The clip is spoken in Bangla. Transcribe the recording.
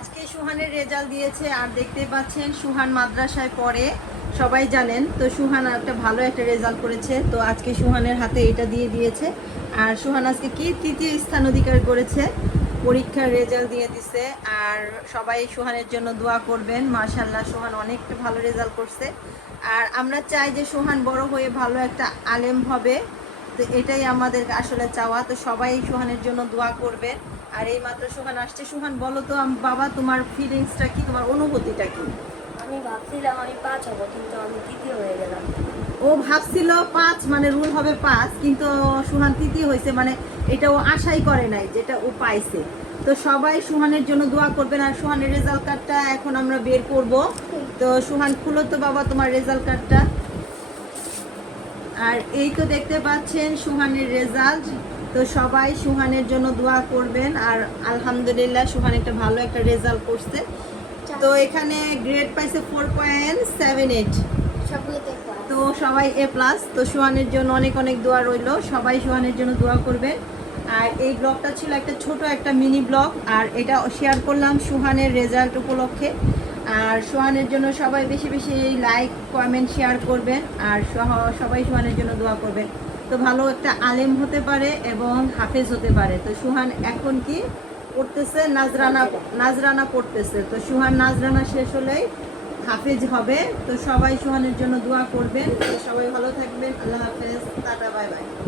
আজকে সুহানের রেজাল্ট দিয়েছে আর দেখতে পাচ্ছেন সুহান মাদ্রাসায় পড়ে, সবাই জানেন। তো সুহান একটা ভালো একটা রেজাল্ট করেছে, তো আজকে সুহানের হাতে এটা দিয়ে দিয়েছে। আর সুহান আজকে কি তৃতীয় স্থান অধিকার করেছে, পরীক্ষার রেজাল্ট দিয়ে দিছে। আর সবাই সুহানের জন্য দোয়া করবেন। মাশাআল্লাহ সুহান অনেকটা ভালো রেজাল্ট করছে। আর আমরা চাই যে সুহান বড় হয়ে ভালো একটা আলেম হবে, তো এটাই আমাদের আসলে চাওয়া। তো সবাই সুহানের জন্য দোয়া করবেন। আর এই মাত্র সুহান আসছে। সুহান বলো তো বাবা, তোমার ফিলিংসটা কি, তোমার অনুভূতিটা কি? আমি ভাবছিলাম আমি 5 হব, কিন্তু আমি তৃতীয় হয়ে গেলাম। ও ভাবছিল 5 মানে রুল হবে 5, কিন্তু সুহান তৃতীয় হয়েছে, মানে এটা ও আশাই করে নাই যেটা ও পাইছে। তো সবাই সুহানের জন্য দোয়া করবেন। আর সুহানের রেজাল্ট কার্ডটা এখন আমরা বের করব। তো সুহান খুলো তো বাবা তোমার রেজাল্ট কার্ডটা। আর এই তো দেখতে পাচ্ছেন সুহানের রেজাল্ট। তো সবাই সুহানের জন্য দোয়া করবেন। আর আলহামদুলিল্লাহ সুহান একটা ভালো একটা রেজাল্ট করছে। তো এখানে গ্রেড পাইছে 4.78। সবগুলোতে তো সবাই এ প্লাস। তো সুহানের জন্য অনেক অনেক দোয়া রইলো, সবাই সুহানের জন্য দোয়া করবেন। আর এই ব্লগটা ছিল একটা ছোট একটা মিনি ব্লগ, আর এটা শেয়ার করলাম সুহানের রেজাল্ট উপলক্ষে। আর সুহানের জন্য সবাই বেশি বেশি লাইক কমেন্ট শেয়ার করবেন। আর সবাই সুহানের জন্য দোয়া করবেন। তো ভালো একটা আলেম হতে পারে এবং হাফেজ হতে পারে। তো সুহান এখন কি পড়তেছে? নাজরানা পড়তেছে। তো সুহান নাজরানা শেষ হলেই হাফেজ হবে। তো সবাই সুহানের জন্য দোয়া করবেন। তো সবাই ভালো থাকবেন। আল্লাহ হাফেজ, টাটা, বাই বাই।